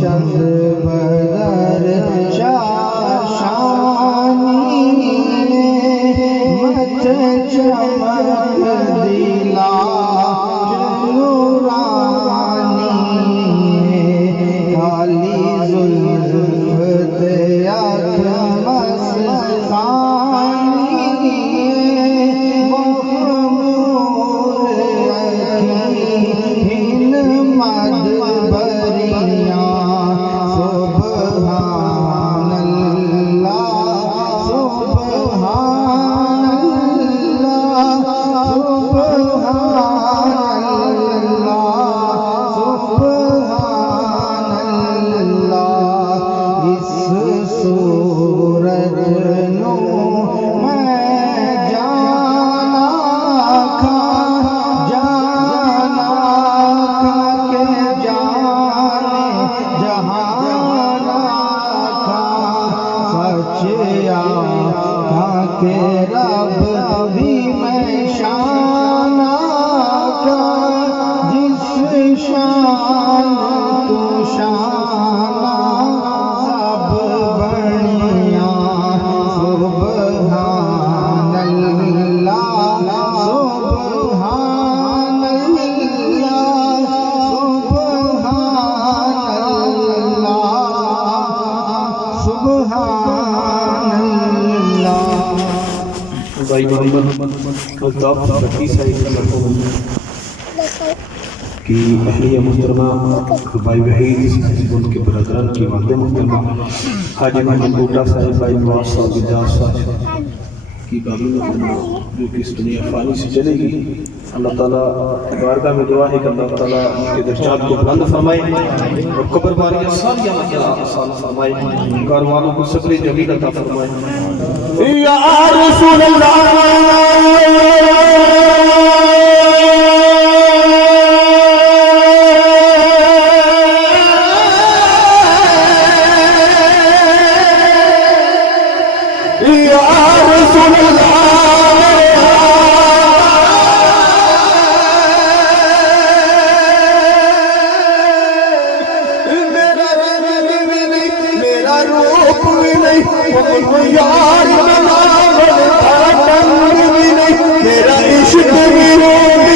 चंद्र बदर शाशानी मत चमक दिला नूरानी काली जुल्फ ते आँख मस्तानी मखमूर अखीं मद के रब भी मैं शाना का जिस शान तू शाना सब बढ़िया सुब्हानल्लाह सुब्हानल्लाह सुब्हानल्लाह सुब्हानल्लाह। भाई मोहम्मद अल्ताफ बटी साहिब की अहलिया मुहतरमा भाई वहीद उनके बरदरान की वालदे मुहतरमा हाजी मोहम्मद बूटा साहिब भाई नवाज साहब इजाज साहब की बाबी मुहतरमा जो कि इस दुनिया फानी से चलेगी। अल्लाह ताला की बारगाह में दुआ है कि अल्लाह ताला उनके दर्जात को बुलंद फरमाए और कब्र बारियां सारियां आसान फरमाए, घर वालों को सब्र जमील अता फरमाए। या रसूल अल्लाह यार मेरा इश्क भी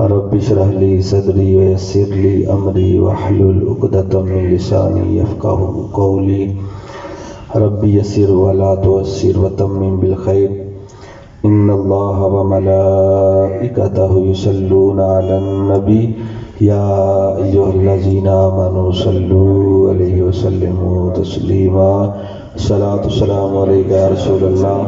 रब्बि इश्रह ली सदरी वयस्सिर ली अमरी वहलुल उक़दतम मिन लिसानी यफ़क़हू क़ौली रब्बि यस्सिर वला तुअस्सिर वतम्मिम बिल खैर इन्नल्लाह व मलाइकतहु युसल्लूना अलन नबी या अय्युहल्लज़ीना आमनू सल्लू अलैहि वसल्लिमू तस्लीमा सलातु वस्सलामु अलैका या रसूलल्लाह